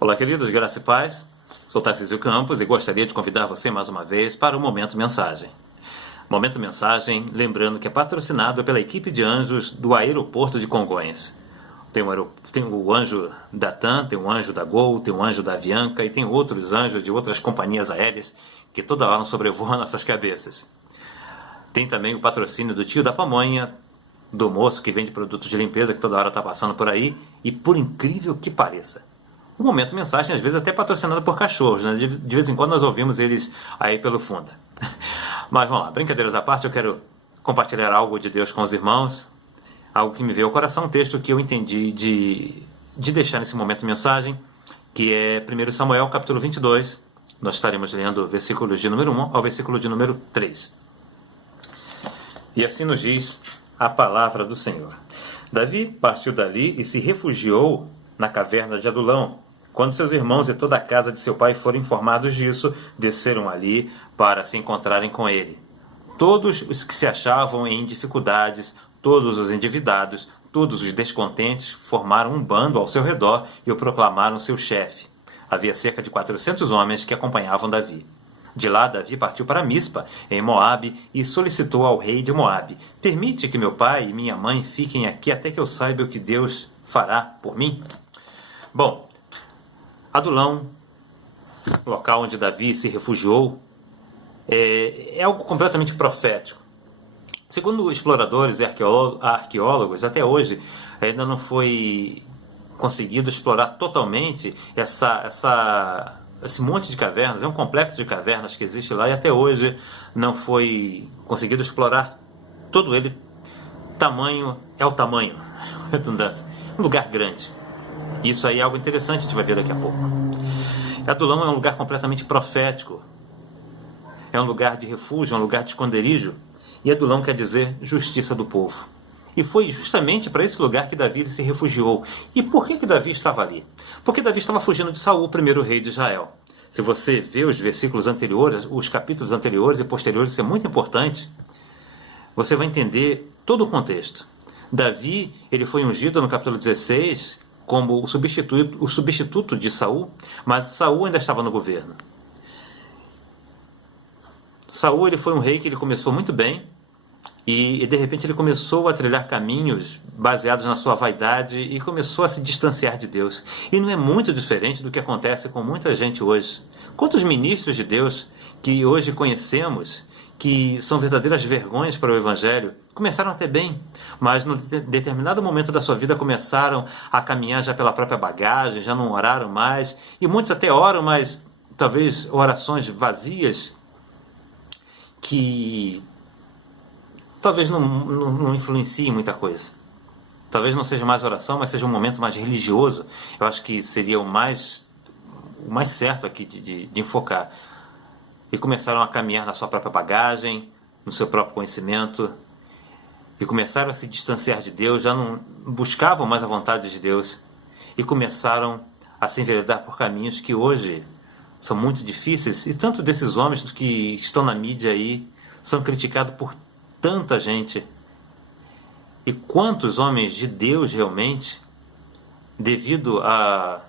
Olá, queridos, graça e paz. Sou Tarcísio Campos e gostaria de convidar você mais uma vez para o Momento Mensagem. Momento Mensagem, lembrando que é patrocinado pela equipe de anjos do aeroporto de Congonhas. Tem o anjo da TAM, tem o anjo da Gol, tem o anjo da Avianca e tem outros anjos de outras companhias aéreas que toda hora sobrevoam nossas cabeças. Tem também o patrocínio do tio da pamonha, do moço que vende produtos de limpeza que toda hora está passando por aí e, por incrível que pareça, o Momento Mensagem às vezes até patrocinado por cachorros, né? De vez em quando nós ouvimos eles aí pelo fundo. Mas vamos lá, brincadeiras à parte, eu quero compartilhar algo de Deus com os irmãos, algo que me veio ao coração, um texto que eu entendi de deixar nesse Momento Mensagem, que é 1 Samuel capítulo 22, nós estaremos lendo versículos de número 1 ao versículo de número 3. E assim nos diz a palavra do Senhor. Davi partiu dali e se refugiou na caverna de Adulão. Quando seus irmãos e toda a casa de seu pai foram informados disso, desceram ali para se encontrarem com ele. Todos os que se achavam em dificuldades, todos os endividados, todos os descontentes, formaram um bando ao seu redor e o proclamaram seu chefe. Havia cerca de 400 homens que acompanhavam Davi. De lá, Davi partiu para Mispa, em Moabe, e solicitou ao rei de Moabe: permite que meu pai e minha mãe fiquem aqui até que eu saiba o que Deus fará por mim? Bom, Adulão, local onde Davi se refugiou, é algo completamente profético. Segundo exploradores e arqueólogos, até hoje ainda não foi conseguido explorar totalmente esse monte de cavernas. É um complexo de cavernas que existe lá e até hoje não foi conseguido explorar todo ele. Tamanho é o tamanho, redundância, um lugar grande. Isso aí é algo interessante, a gente vai ver daqui a pouco. Adulão é um lugar completamente profético. É um lugar de refúgio, é um lugar de esconderijo. E Adulão quer dizer justiça do povo. E foi justamente para esse lugar que Davi se refugiou. E por que Davi estava ali? Porque Davi estava fugindo de Saul, o primeiro rei de Israel. Se você vê os versículos anteriores, os capítulos anteriores e posteriores, isso é muito importante. Você vai entender todo o contexto. Davi, ele foi ungido no capítulo 16 como o substituto de Saul, mas Saul ainda estava no governo. Saul, ele foi um rei que ele começou muito bem e de repente ele começou a trilhar caminhos baseados na sua vaidade e começou a se distanciar de Deus. E não é muito diferente do que acontece com muita gente hoje. Quantos ministros de Deus que hoje conhecemos, que são verdadeiras vergonhas para o Evangelho, começaram até bem, mas num determinado momento da sua vida começaram a caminhar já pela própria bagagem, já não oraram mais, e muitos até oram, mas talvez orações vazias, que talvez não influenciem muita coisa. Talvez não seja mais oração, mas seja um momento mais religioso. Eu acho que seria o mais certo aqui de enfocar. E começaram a caminhar na sua própria bagagem, no seu próprio conhecimento, e começaram a se distanciar de Deus, já não buscavam mais a vontade de Deus, e começaram a se enveredar por caminhos que hoje são muito difíceis, e tanto desses homens que estão na mídia aí são criticados por tanta gente. E quantos homens de Deus realmente, devido à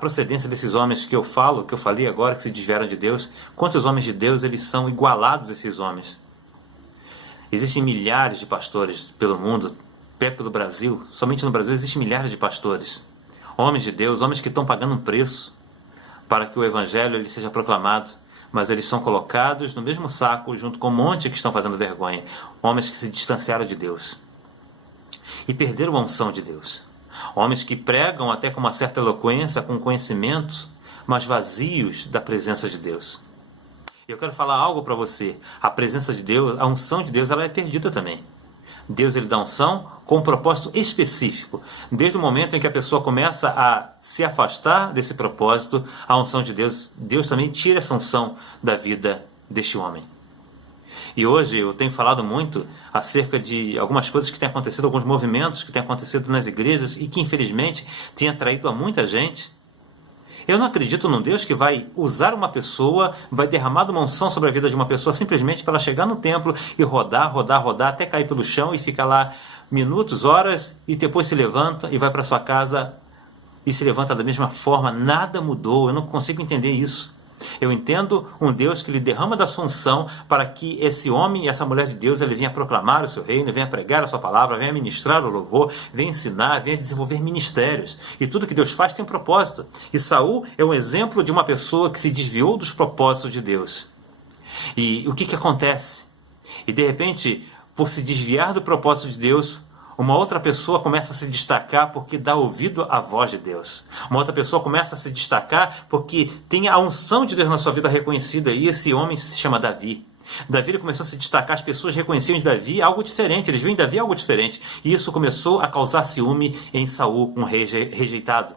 procedência desses homens que eu falei agora, que se desviaram de Deus, quantos homens de Deus eles são igualados a esses homens? Existem milhares de pastores pelo mundo, pelo Brasil, somente no Brasil existem milhares de pastores, homens de Deus, homens que estão pagando um preço para que o Evangelho ele seja proclamado, mas eles são colocados no mesmo saco junto com um monte que estão fazendo vergonha, homens que se distanciaram de Deus e perderam a unção de Deus. Homens que pregam até com uma certa eloquência, com conhecimento, mas vazios da presença de Deus. Eu quero falar algo para você. A presença de Deus, a unção de Deus, ela é perdida também. Deus ele dá unção com um propósito específico. Desde o momento em que a pessoa começa a se afastar desse propósito, a unção de Deus, Deus também tira essa unção da vida deste homem. E hoje eu tenho falado muito acerca de algumas coisas que têm acontecido, alguns movimentos que têm acontecido nas igrejas e que infelizmente têm atraído a muita gente. Eu não acredito num Deus que vai usar uma pessoa, vai derramar uma unção sobre a vida de uma pessoa simplesmente para ela chegar no templo e rodar, até cair pelo chão e ficar lá minutos, horas e depois se levanta e vai para sua casa e se levanta da mesma forma, nada mudou. Eu não consigo entender isso. Eu entendo um Deus que lhe derrama da sua unção para que esse homem e essa mulher de Deus ele venha proclamar o seu reino, venha pregar a sua palavra, venha ministrar o louvor, venha ensinar, venha desenvolver ministérios. E tudo que Deus faz tem um propósito. E Saul é um exemplo de uma pessoa que se desviou dos propósitos de Deus. E o que acontece? E de repente, por se desviar do propósito de Deus, uma outra pessoa começa a se destacar porque dá ouvido à voz de Deus. Uma outra pessoa começa a se destacar porque tem a unção de Deus na sua vida reconhecida. E esse homem se chama Davi. Davi começou a se destacar, as pessoas reconheciam em Davi algo diferente. Eles viam em Davi algo diferente. E isso começou a causar ciúme em Saul, um rei rejeitado.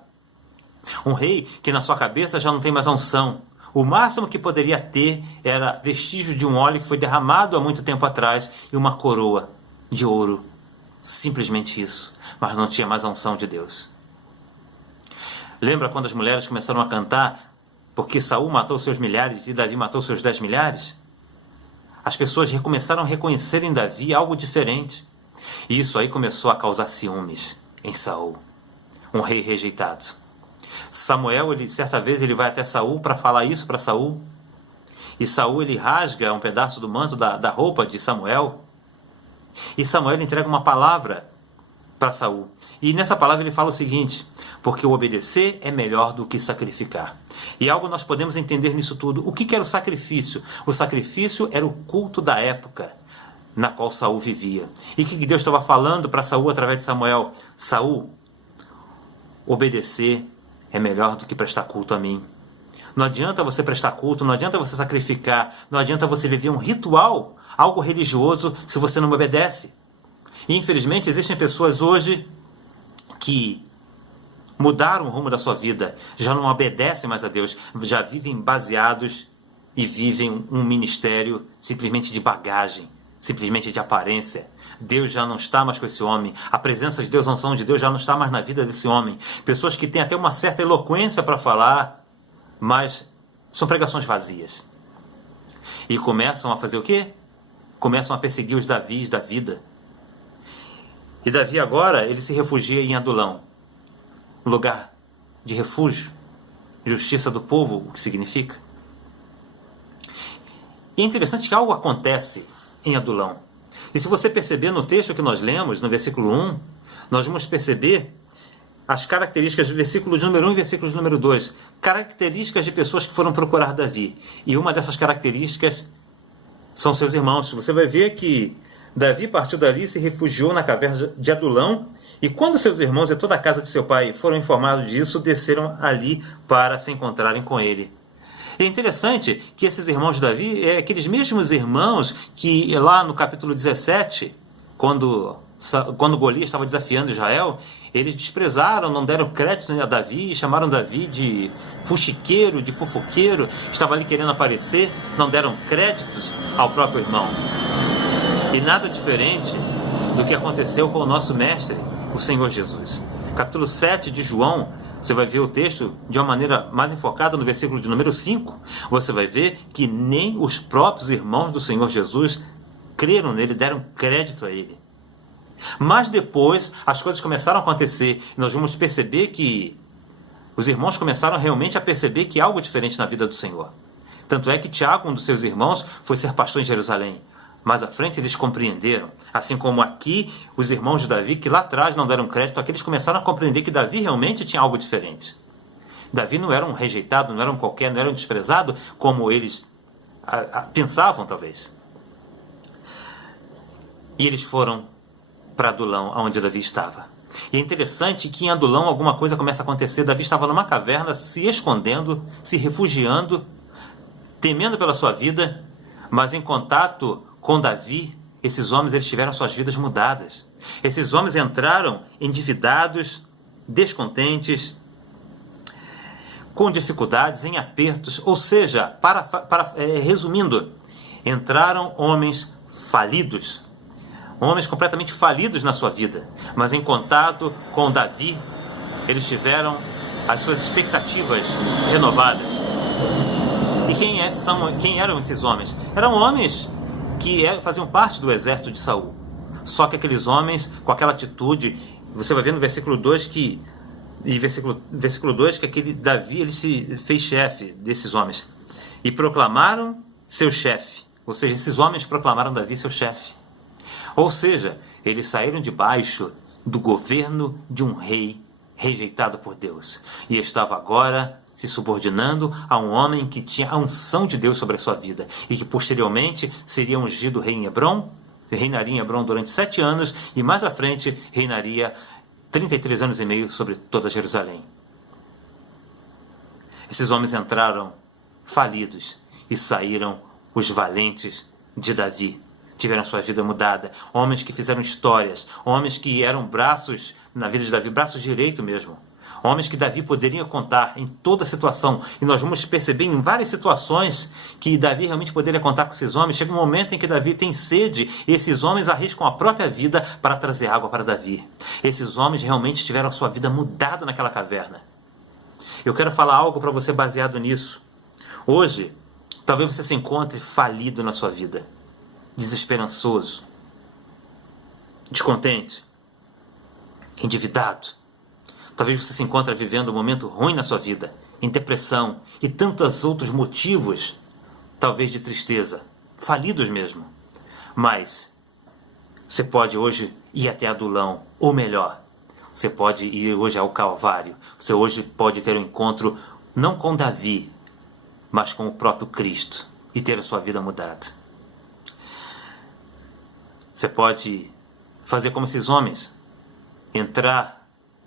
Um rei que na sua cabeça já não tem mais a unção. O máximo que poderia ter era vestígio de um óleo que foi derramado há muito tempo atrás e uma coroa de ouro. Simplesmente isso, mas não tinha mais a unção de Deus. Lembra quando as mulheres começaram a cantar porque Saul matou seus milhares e Davi matou seus 10 milhares? As pessoas começaram a reconhecer em Davi algo diferente. E isso aí começou a causar ciúmes em Saul, um rei rejeitado. Samuel, certa vez, ele vai até Saul para falar isso para Saul. E Saul, ele rasga um pedaço do manto da roupa de Samuel. E Samuel entrega uma palavra para Saul. E nessa palavra ele fala o seguinte: porque o obedecer é melhor do que sacrificar. E algo nós podemos entender nisso tudo. O que era o sacrifício? O sacrifício era o culto da época na qual Saul vivia. E o que Deus estava falando para Saul através de Samuel? Saul, obedecer é melhor do que prestar culto a mim. Não adianta você prestar culto, não adianta você sacrificar, não adianta você viver um ritual, algo religioso, se você não me obedece. E infelizmente existem pessoas hoje que mudaram o rumo da sua vida, já não obedecem mais a Deus, já vivem baseados e vivem um ministério simplesmente de bagagem, simplesmente de aparência. Deus já não está mais com esse homem, a presença de Deus, a unção de Deus já não está mais na vida desse homem. Pessoas que têm até uma certa eloquência para falar, mas são pregações vazias. E começam a fazer o quê? Começam a perseguir os Davis da vida. E Davi agora, ele se refugia em Adulão, um lugar de refúgio, justiça do povo, o que significa. E é interessante que algo acontece em Adulão. E se você perceber no texto que nós lemos, no versículo 1, nós vamos perceber as características do versículo de número 1 e versículo de número 2. Características de pessoas que foram procurar Davi. E uma dessas características são seus irmãos. Você vai ver que Davi partiu dali e se refugiou na caverna de Adulão. E quando seus irmãos e toda a casa de seu pai foram informados disso, desceram ali para se encontrarem com ele. É interessante que esses irmãos de Davi, aqueles mesmos irmãos que lá no capítulo 17, quando Golias estava desafiando Israel, eles desprezaram, não deram crédito a Davi, chamaram Davi de fuxiqueiro, de fofoqueiro, estava ali querendo aparecer, não deram créditos ao próprio irmão. E nada diferente do que aconteceu com o nosso mestre, o Senhor Jesus. Capítulo 7 de João, você vai ver o texto de uma maneira mais enfocada no versículo de número 5. Você vai ver que nem os próprios irmãos do Senhor Jesus creram nele, deram crédito a ele. Mas depois as coisas começaram a acontecer e nós vamos perceber que os irmãos começaram realmente a perceber que há algo diferente na vida do Senhor. Tanto é que Tiago, um dos seus irmãos, foi ser pastor em Jerusalém. Mais à frente eles compreenderam, assim como aqui os irmãos de Davi, que lá atrás não deram crédito, aqui eles começaram a compreender que Davi realmente tinha algo diferente. Davi não era um rejeitado, não era um qualquer, não era um desprezado, como eles pensavam talvez. E eles foram para Adulão, onde Davi estava. E é interessante que em Adulão alguma coisa começa a acontecer. Davi estava numa caverna, se escondendo, se refugiando, temendo pela sua vida, mas em contato com Davi, esses homens eles tiveram suas vidas mudadas. Esses homens entraram endividados, descontentes, com dificuldades, em apertos, ou seja, resumindo, entraram homens falidos, homens completamente falidos na sua vida, mas em contato com Davi, eles tiveram as suas expectativas renovadas. E quem eram esses homens? Eram homens que faziam parte do exército de Saul. Só que aqueles homens, com aquela atitude, você vai ver no versículo 2 que E versículo 2, que aquele Davi ele se fez chefe desses homens. E proclamaram seu chefe. Ou seja, esses homens proclamaram Davi seu chefe. Ou seja, eles saíram debaixo do governo de um rei rejeitado por Deus. E estava agora se subordinando a um homem que tinha a unção de Deus sobre a sua vida. E que posteriormente seria ungido rei em Hebrom. Reinaria em Hebrom durante 7 anos. E mais à frente reinaria 33 anos e meio sobre toda Jerusalém. Esses homens entraram falidos e saíram os valentes de Davi. Tiveram sua vida mudada. Homens que fizeram histórias. Homens que eram braços, na vida de Davi, braços direito mesmo. Homens que Davi poderia contar em toda situação. E nós vamos perceber em várias situações que Davi realmente poderia contar com esses homens. Chega um momento em que Davi tem sede e esses homens arriscam a própria vida para trazer água para Davi. Esses homens realmente tiveram sua vida mudada naquela caverna. Eu quero falar algo para você baseado nisso. Hoje, talvez você se encontre falido na sua vida. Desesperançoso. Descontente. Endividado. Talvez você se encontre vivendo um momento ruim na sua vida, em depressão e tantos outros motivos, talvez de tristeza, falidos mesmo. Mas você pode hoje ir até Adulão, ou melhor, você pode ir hoje ao Calvário. Você hoje pode ter um encontro não com Davi, mas com o próprio Cristo e ter a sua vida mudada. Você pode fazer como esses homens, entrar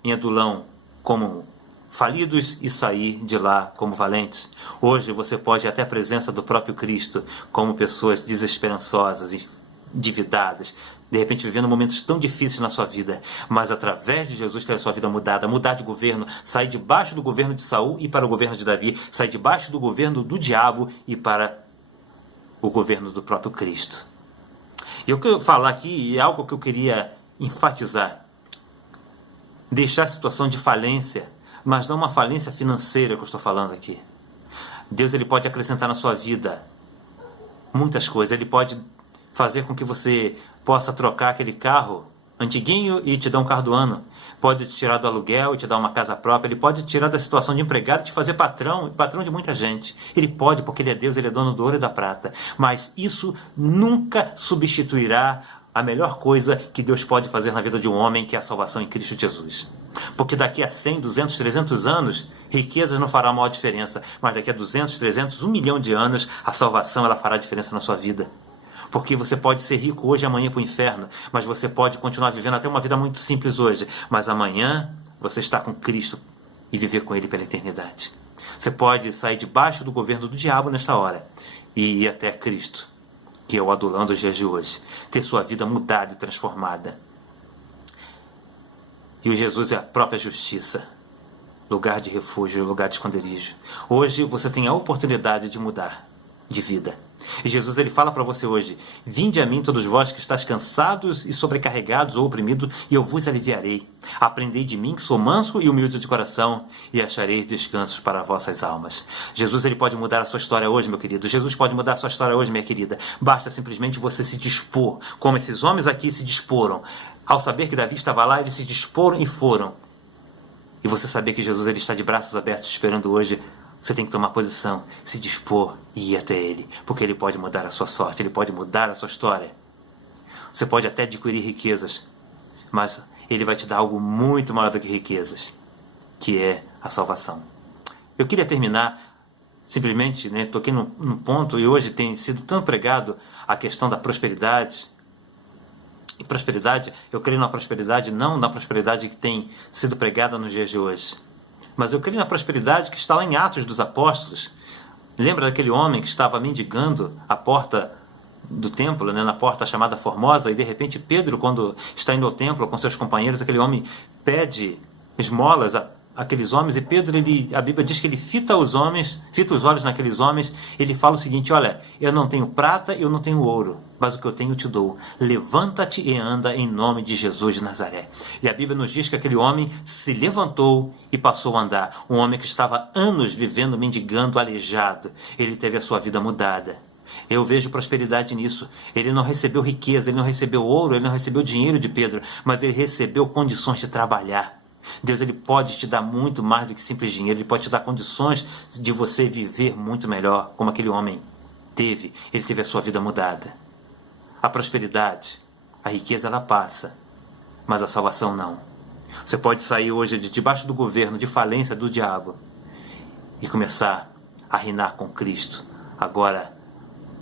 em Adulão como falidos e sair de lá como valentes. Hoje você pode ir até a presença do próprio Cristo como pessoas desesperançosas e endividadas, de repente vivendo momentos tão difíceis na sua vida, mas através de Jesus ter a sua vida mudada, mudar de governo, sair debaixo do governo de Saul e para o governo de Davi, sair debaixo do governo do diabo e para o governo do próprio Cristo. E o que eu falar aqui é algo que eu queria enfatizar. Deixar a situação de falência, mas não uma falência financeira que eu estou falando aqui. Deus ele pode acrescentar na sua vida muitas coisas. Ele pode fazer com que você possa trocar aquele carro antiguinho e te dar um carro do ano. Pode te tirar do aluguel e te dar uma casa própria. Ele pode te tirar da situação de empregado e te fazer patrão de muita gente. Ele pode, porque ele é Deus, ele é dono do ouro e da prata. Mas isso nunca substituirá a melhor coisa que Deus pode fazer na vida de um homem, que é a salvação em Cristo Jesus. Porque daqui a 100, 200, 300 anos, riquezas não fará a maior diferença. Mas daqui a 200, 300, 1 milhão de anos, a salvação ela fará diferença na sua vida. Porque você pode ser rico hoje e amanhã para o inferno. Mas você pode continuar vivendo até uma vida muito simples hoje. Mas amanhã você está com Cristo e viver com Ele pela eternidade. Você pode sair debaixo do governo do diabo nesta hora e ir até Cristo, que é o Adulão dos dias de hoje, ter sua vida mudada e transformada. E o Jesus é a própria justiça, lugar de refúgio, lugar de esconderijo. Hoje você tem a oportunidade de mudar de vida. E Jesus ele fala para você hoje: vinde a mim todos vós que estáis cansados e sobrecarregados ou oprimidos, e eu vos aliviarei. Aprendei de mim que sou manso e humilde de coração, e achareis descansos para vossas almas. Jesus ele pode mudar a sua história hoje, meu querido. Jesus pode mudar a sua história hoje, minha querida. Basta simplesmente você se dispor, como esses homens aqui se disporam. Ao saber que Davi estava lá, eles se disporam e foram. E você saber que Jesus ele está de braços abertos esperando hoje, você tem que tomar posição, se dispor e ir até Ele. Porque Ele pode mudar a sua sorte, Ele pode mudar a sua história. Você pode até adquirir riquezas, mas Ele vai te dar algo muito maior do que riquezas, que é a salvação. Eu queria terminar, simplesmente, estou aqui num ponto, e hoje tem sido tão pregado a questão da prosperidade. E prosperidade, eu creio na prosperidade, não na prosperidade que tem sido pregada nos dias de hoje. Mas eu creio na prosperidade que está lá em Atos dos Apóstolos. Lembra daquele homem que estava mendigando à porta do templo, na porta chamada Formosa, e de repente Pedro, quando está indo ao templo com seus companheiros, aquele homem pede esmolas àqueles homens, e Pedro, a Bíblia diz que ele fita os olhos naqueles homens, ele fala o seguinte: olha, eu não tenho prata, eu não tenho ouro, mas o que eu tenho eu te dou. Levanta-te e anda em nome de Jesus de Nazaré. E a Bíblia nos diz que aquele homem se levantou e passou a andar. Um homem que estava anos vivendo, mendigando, aleijado. Ele teve a sua vida mudada. Eu vejo prosperidade nisso. Ele não recebeu riqueza, ele não recebeu ouro, ele não recebeu dinheiro de Pedro, mas ele recebeu condições de trabalhar. Deus, ele pode te dar muito mais do que simples dinheiro. Ele pode te dar condições de você viver muito melhor, como aquele homem teve. Ele teve a sua vida mudada. A prosperidade, a riqueza, ela passa, mas a salvação não. Você pode sair hoje de debaixo do governo, de falência do diabo, e começar a reinar com Cristo, agora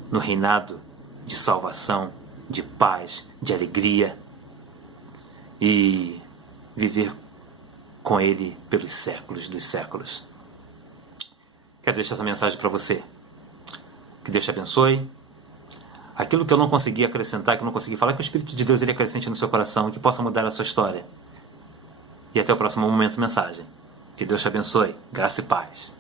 no reinado de salvação, de paz, de alegria, e viver com Ele pelos séculos dos séculos. Quero deixar essa mensagem para você. Que Deus te abençoe. Aquilo que eu não consegui acrescentar, que eu não consegui falar, que o Espírito de Deus ele acrescente no seu coração e que possa mudar a sua história. E até o próximo Momento Mensagem. Que Deus te abençoe. Graça e paz.